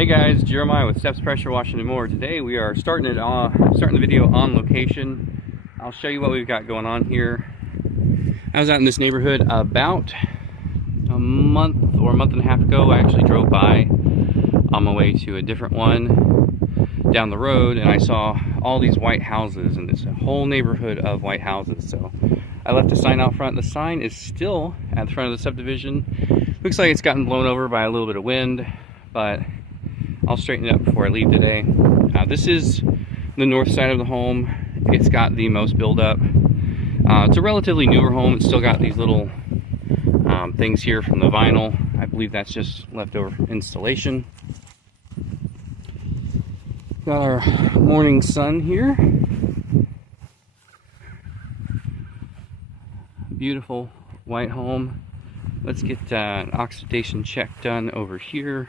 Hey guys, Jeremiah with Steps Pressure Washing and More. Today we are starting the video on location. I'll show you what we've got going on here. I was out in this neighborhood about a month or a month and a half ago. I actually drove by on my way to a different one down the road, and I saw all these white houses, and it's a whole neighborhood of white houses. So I left a sign out front. The sign is still at the front of the subdivision. Looks like it's gotten blown over by a little bit of wind, but I'll straighten it up before I leave today. This is the north side of the home. It's got the most buildup. It's a relatively newer home. It's still got these little things here from the vinyl. I believe that's just leftover installation. Got our morning sun here. Beautiful white home. Let's get an oxidation check done over here.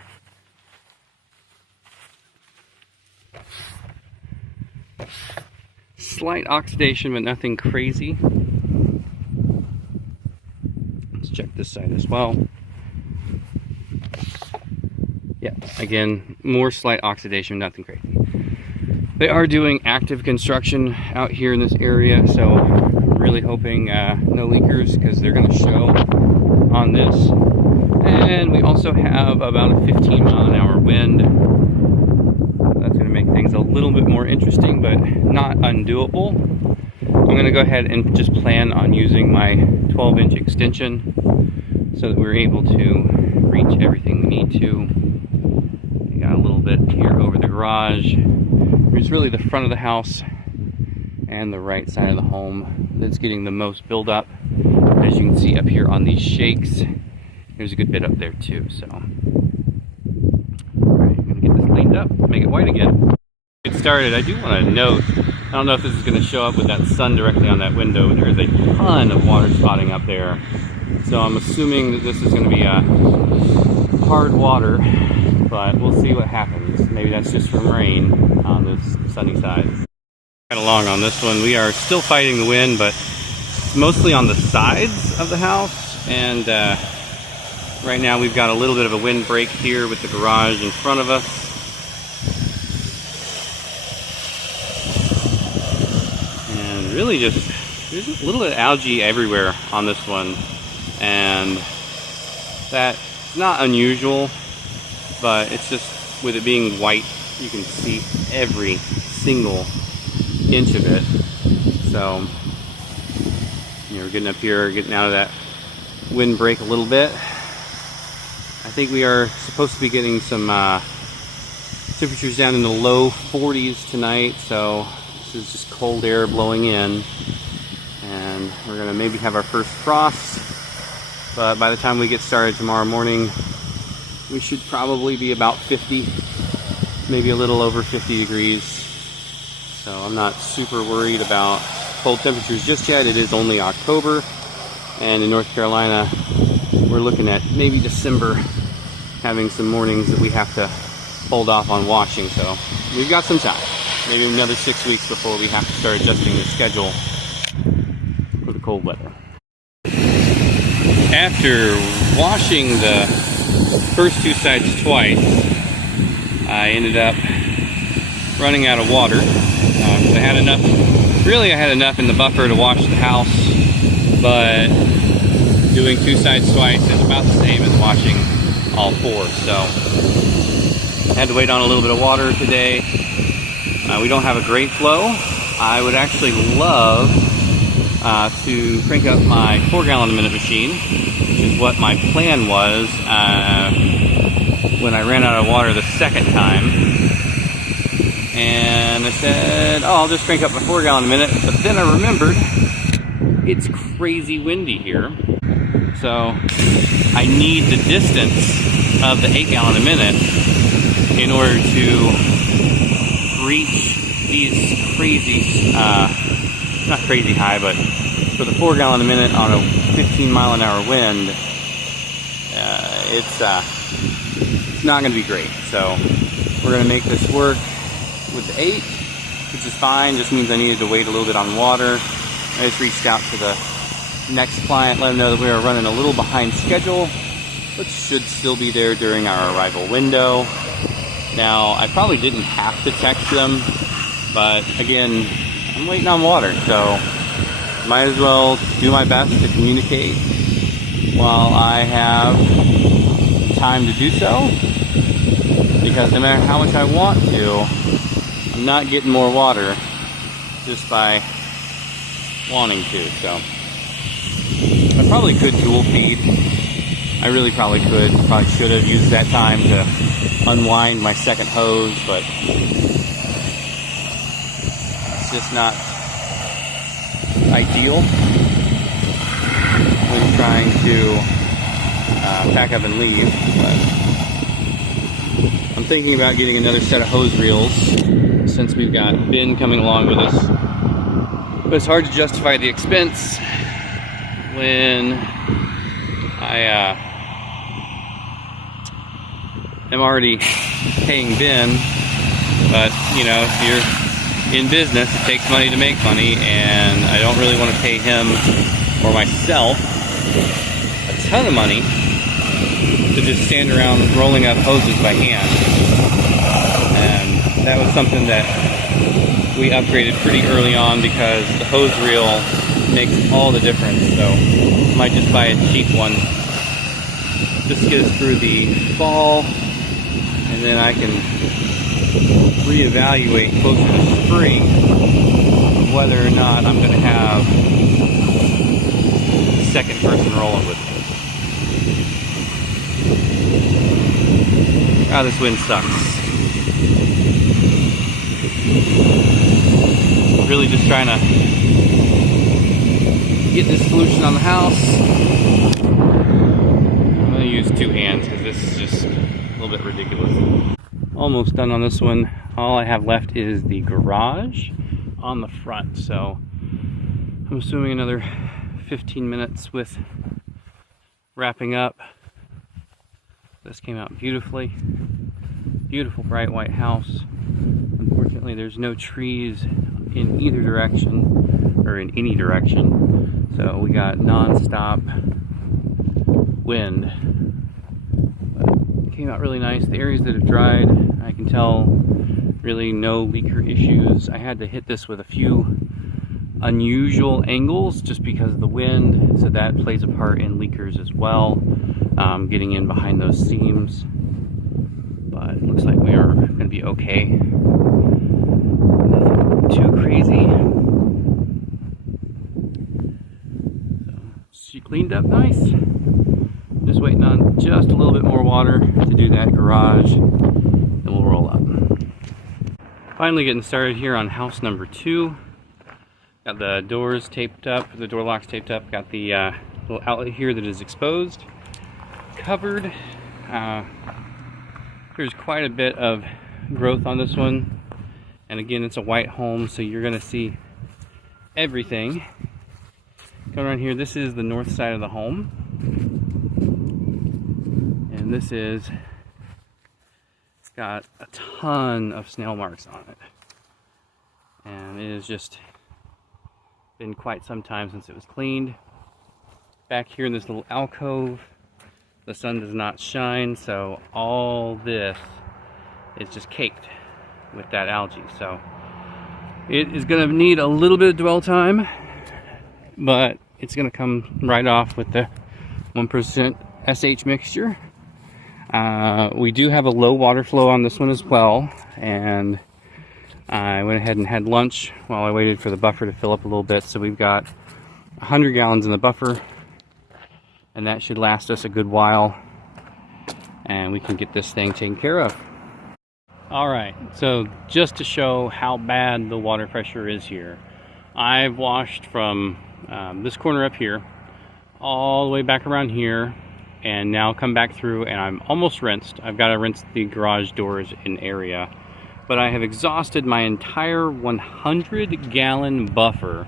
Slight oxidation, but nothing crazy. Let's check this side as well. Yeah, again, more slight oxidation, nothing crazy. They are doing active construction out here in this area, so I'm really hoping no leakers, because they're going to show on this. And we also have about a 15-mile-an-hour wind. That's going to make things a little bit more interesting, but not undoable. I'm going to go ahead and just plan on using my 12-inch extension so that we're able to reach everything we need to. We got a little bit here over the garage. There's really the front of the house and the right side of the home that's getting the most buildup. As you can see up here on these shakes, there's a good bit up there too. So cleaned up, make it white again. Get started. I do want to note, I don't know if this is going to show up with that sun directly on that window, but there is a ton of water spotting up there. So I'm assuming that this is going to be hard water, but we'll see what happens. Maybe that's just from rain on this sunny side. Right along on this one, we are still fighting the wind, but mostly on the sides of the house, and right now we've got a little bit of a wind break here with the garage in front of us. Really just, there's a little bit of algae everywhere on this one, and that's not unusual, but it's just, with it being white, you can see every single inch of it. So, you know, we're getting up here, getting out of that wind break a little bit. I think we are supposed to be getting some temperatures down in the low 40s tonight, so this is just cold air blowing in, and we're gonna maybe have our first frost, but by the time we get started tomorrow morning, we should probably be about 50, maybe a little over 50 degrees. So I'm not super worried about cold temperatures just yet. It is only October, and in North Carolina, we're looking at maybe December having some mornings that we have to hold off on washing, so we've got some time. Maybe another 6 weeks before we have to start adjusting the schedule for the cold weather. After washing the first two sides twice, I ended up running out of water. I had enough, really I had enough in the buffer to wash the house, but doing two sides twice is about the same as washing all four. So I had to wait on a little bit of water today. We don't have a great flow. I would actually love to crank up my 4 gallon a minute machine, which is what my plan was when I ran out of water the second time. And I said, oh, I'll just crank up my 4 gallon a minute. But then I remembered it's crazy windy here. So I need the distance of the 8 gallon a minute in order to reach these crazy, not crazy high, but for the 4 gallon a minute on a 15-mile-an-hour wind, it's not going to be great. So we're going to make this work with the 8, which is fine. Just means I needed to wait a little bit on water. I just reached out to the next client, let them know that we are running a little behind schedule, but should still be there during our arrival window. Now, I probably didn't have to text them, but again, I'm waiting on water, so might as well do my best to communicate while I have time to do so, because no matter how much I want to, I'm not getting more water just by wanting to. So I probably could dual feed. I really probably could. Probably should have used that time to unwind my second hose, but it's just not ideal when trying to pack up and leave. But I'm thinking about getting another set of hose reels since we've got Ben coming along with us. But it's hard to justify the expense when I am already paying Ben. But you know, if you're in business, it takes money to make money, and I don't really want to pay him or myself a ton of money to just stand around rolling up hoses by hand. And that was something that we upgraded pretty early on because the hose reel makes all the difference. So I might just buy a cheap one just to get us through the fall, and then I can reevaluate closer to spring whether or not I'm going to have a second person rolling with me. Ah, this wind sucks. Really just trying to get this solution on the house. I'm going to use two hands because this is just a little bit ridiculous. Almost done on this one. All I have left is the garage on the front, so I'm assuming another 15 minutes with wrapping up. This came out beautifully. Beautiful bright white house. Unfortunately, there's no trees in either direction, or in any direction, so we got non-stop wind. But it came out really nice. The areas that have dried, I can tell really no leaker issues. I had to hit this with a few unusual angles just because of the wind, so that plays a part in leakers as well, getting in behind those seams. But it looks like we are going to be okay. Nothing too crazy. So she cleaned up nice. Just waiting on just a little bit more water to do that garage, and we'll roll up. Finally getting started here on house number 2. Got the doors taped up, the door locks taped up. Got the little outlet here that is exposed, covered. There's quite a bit of growth on this one, and again, it's a white home, so you're going to see everything. Come around here. This is the north side of the home, and this is, it's got a ton of snail marks on it, and it has just been quite some time since it was cleaned. Back here in this little alcove, the sun does not shine, so all this is just caked with that algae. So it is going to need a little bit of dwell time, but it's going to come right off with the 1% SH mixture. We do have a low water flow on this one as well, and I went ahead and had lunch while I waited for the buffer to fill up a little bit. So we've got 100 gallons in the buffer, and that should last us a good while, and we can get this thing taken care of. Alright, so just to show how bad the water pressure is here, I've washed from this corner up here all the way back around here, and now come back through, and I'm almost rinsed. I've got to rinse the garage doors in area, but I have exhausted my entire 100-gallon buffer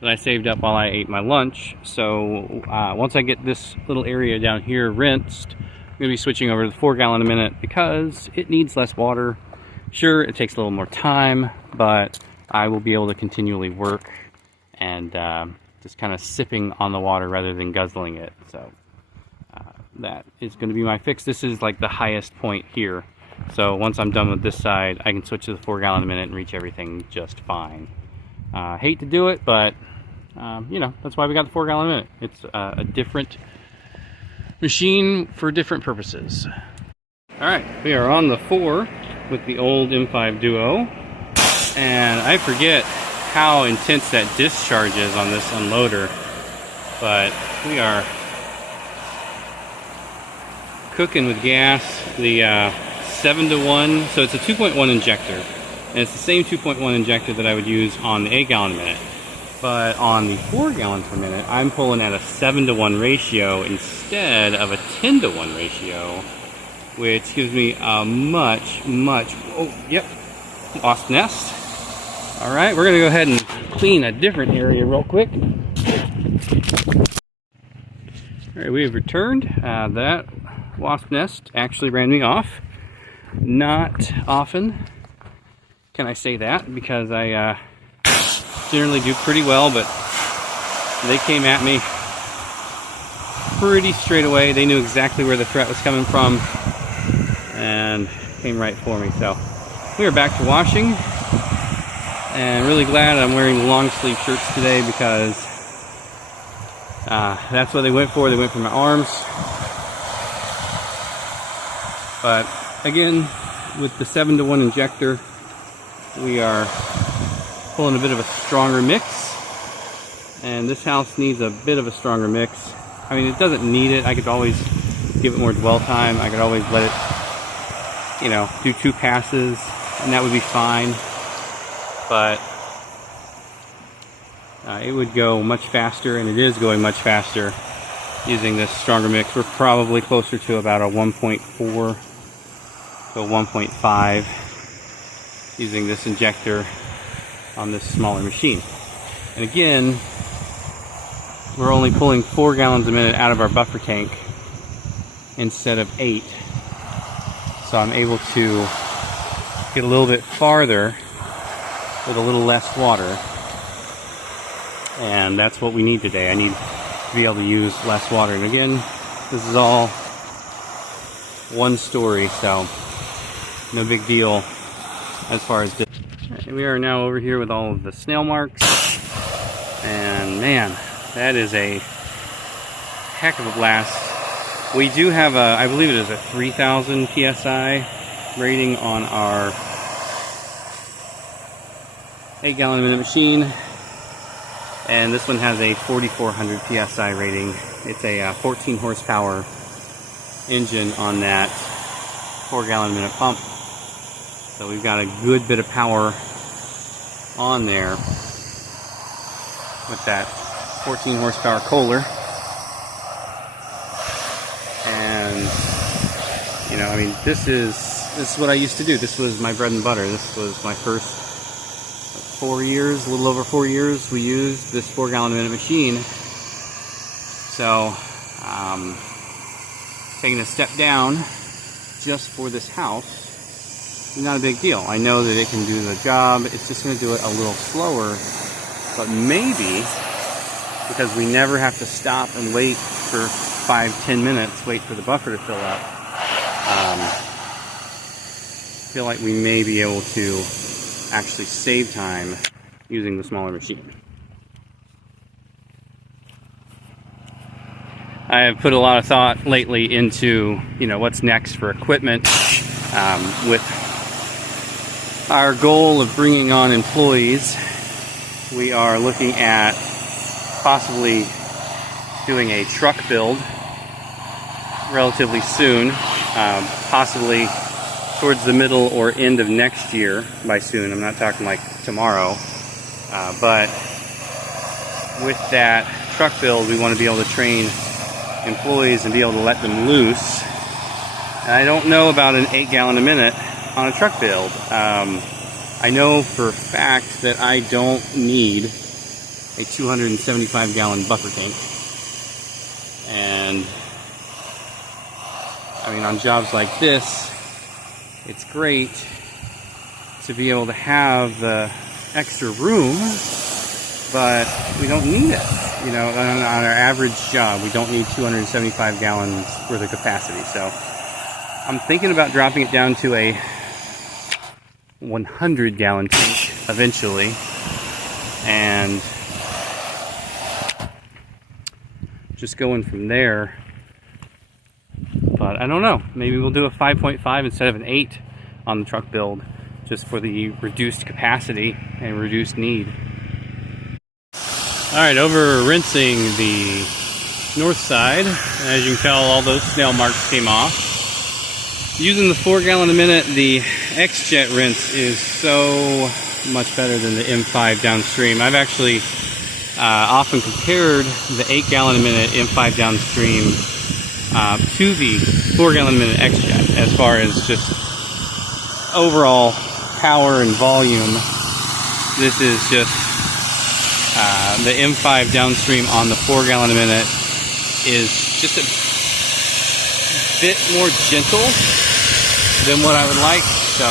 that I saved up while I ate my lunch. So once I get this little area down here rinsed, I'm going to be switching over to the 4-gallon a minute because it needs less water. Sure, it takes a little more time, but I will be able to continually work and just kind of sipping on the water rather than guzzling it. So that is going to be my fix. This is like the highest point here. So once I'm done with this side, I can switch to the 4 gallon a minute and reach everything just fine. Hate to do it, but you know, that's why we got the 4 gallon a minute. It's a different machine for different purposes. Alright, we are on the 4 with the old M5 Duo, and I forget how intense that discharge is on this unloader, but we are cooking with gas. The 7-to-1, so it's a 2.1 injector, and it's the same 2.1 injector that I would use on the 8 gallon a minute. But on the 4 gallons per minute, I'm pulling at a 7-to-1 ratio instead of a 10-to-1 ratio, which gives me a much, oh, yep, wasp nest. All right, we're gonna go ahead and clean a different area real quick. All right, we have returned. That wasp nest actually ran me off. Not often can I say that, because I generally do pretty well, but they came at me pretty straight away. They knew exactly where the threat was coming from and came right for me. So we are back to washing, and really glad I'm wearing long sleeve shirts today, because that's what they went for. They went for my arms. But again, with the 7-to-1 injector, we are pulling a bit of a stronger mix, and this house needs a bit of a stronger mix. I mean, it doesn't need it. I could always give it more dwell time. I could always let it, you know, do 2 passes, and that would be fine. But it would go much faster, and it is going much faster using this stronger mix. We're probably closer to about a 1.4 to a 1.5 using this injector on this smaller machine. And again, we're only pulling 4 gallons a minute out of our buffer tank instead of 8. So I'm able to get a little bit farther with a little less water. And that's what we need today. I need to be able to use less water. And again, this is all one story, so no big deal as far as this. And we are now over here with all of the snail marks, and man, that is a heck of a blast. We do have a, I believe it is a 3000 psi rating on our 8 gallon a minute machine, and this one has a 4400 psi rating. It's a 14 horsepower engine on that 4 gallon a minute pump. So we've got a good bit of power on there with that 14 horsepower Kohler. And, you know, I mean, this is what I used to do. This was my bread and butter. This was my first 4 years, a little over 4 years, we used this 4 gallon a minute machine. So, taking a step down just for this house, not a big deal. I know that it can do the job. It's just going to do it a little slower. But maybe, because we never have to stop and wait for 5-10 minutes, wait for the buffer to fill up, feel like we may be able to actually save time using the smaller machine. I have put a lot of thought lately into, you know, what's next for equipment. With our goal of bringing on employees, we are looking at possibly doing a truck build relatively soon, possibly towards the middle or end of next year. By soon, I'm not talking like tomorrow, but with that truck build, we want to be able to train employees and be able to let them loose. And I don't know about an 8 gallon a minute on a truck build. I know for a fact that I don't need a 275 gallon buffer tank. And I mean, on jobs like this, it's great to be able to have the extra room, but we don't need it. You know, on our average job, we don't need 275 gallons worth of capacity. So I'm thinking about dropping it down to a 100-gallon tank eventually, and just going from there. But I don't know, maybe we'll do a 5.5 instead of an 8 on the truck build, just for the reduced capacity and reduced need. Alright, over rinsing the north side, as you can tell, all those snail marks came off. Using the 4 gallon a minute, the XJET rinse is so much better than the M5 downstream. I've actually often compared the 8 gallon a minute M5 downstream to the 4 gallon a minute XJET as far as just overall power and volume. This is just the M5 downstream on the 4 gallon a minute is just a bit more gentle than what I would like, so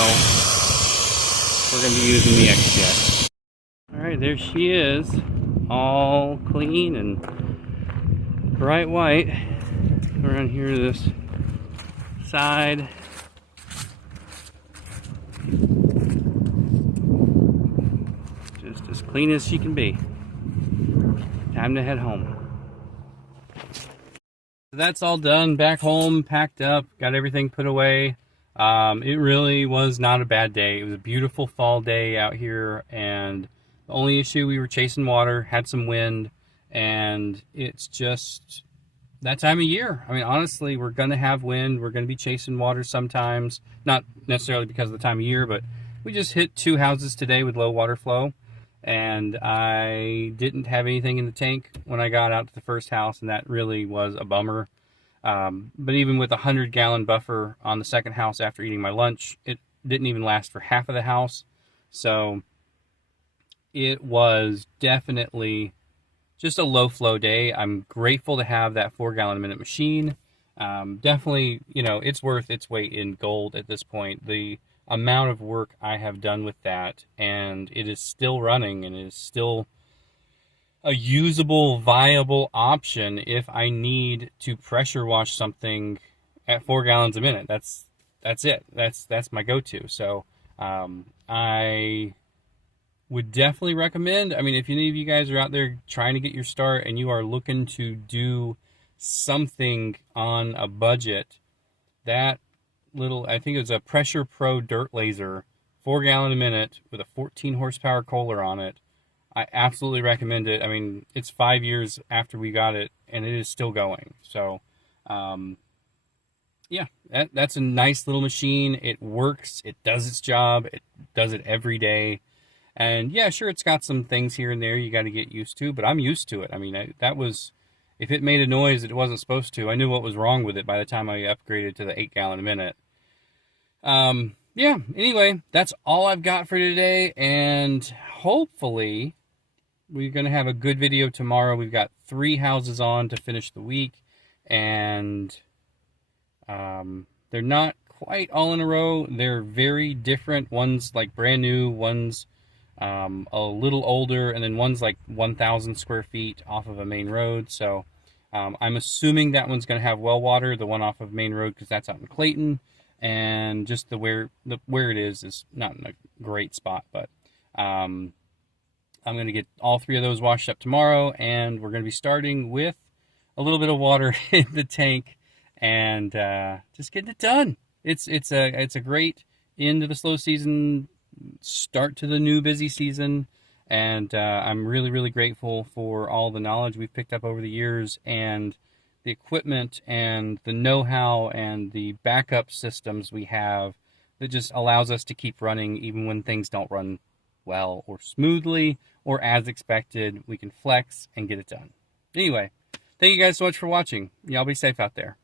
we're going to be using the XJET. Alright, there she is, all clean and bright white. Around here to this side. Just as clean as she can be. Time to head home. That's all done, back home, packed up, got everything put away. It really was not a bad day. It was a beautiful fall day out here, and the only issue, we were chasing water, had some wind, and it's just that time of year. I mean, honestly, we're going to have wind, we're going to be chasing water sometimes, not necessarily because of the time of year, but we just hit 2 houses today with low water flow, and I didn't have anything in the tank when I got out to the first house, and that really was a bummer. But even with a 100-gallon buffer on the second house after eating my lunch, it didn't even last for half of the house. So it was definitely just a low flow day. I'm grateful to have that 4 gallon a minute machine. Definitely, you know, it's worth its weight in gold at this point. The amount of work I have done with that, and it is still running, and it is still a usable, viable option if I need to pressure wash something at 4 gallons a minute. That's it. That's my go-to. So I would definitely recommend. I mean, if any of you guys are out there trying to get your start and you are looking to do something on a budget, that little, I think it was a Pressure Pro Dirt Laser, 4 gallon a minute with a 14 horsepower Kohler on it. I absolutely recommend it. I mean, it's 5 years after we got it, and it is still going. So, yeah, that's a nice little machine. It works. It does its job. It does it every day. And, yeah, sure, it's got some things here and there you got to get used to, but I'm used to it. I mean, that was, if it made a noise that it wasn't supposed to, I knew what was wrong with it by the time I upgraded to the 8 gallon a minute. Yeah, anyway, that's all I've got for today, and hopefully we're going to have a good video tomorrow. We've got 3 houses on to finish the week, and they're not quite all in a row. They're very different. One's like brand new, one's a little older, and then one's like 1,000 square feet off of a main road. So I'm assuming that one's going to have well water, the one off of main road, because that's out in Clayton, and just where it is not in a great spot, but I'm going to get all 3 of those washed up tomorrow, and we're going to be starting with a little bit of water in the tank and just getting it done. It's a great end to the slow season, start to the new busy season, and I'm really, really grateful for all the knowledge we've picked up over the years, and the equipment and the know-how and the backup systems we have that just allows us to keep running even when things don't run well or smoothly or as expected. We can flex and get it done. Anyway, thank you guys so much for watching. Y'all be safe out there.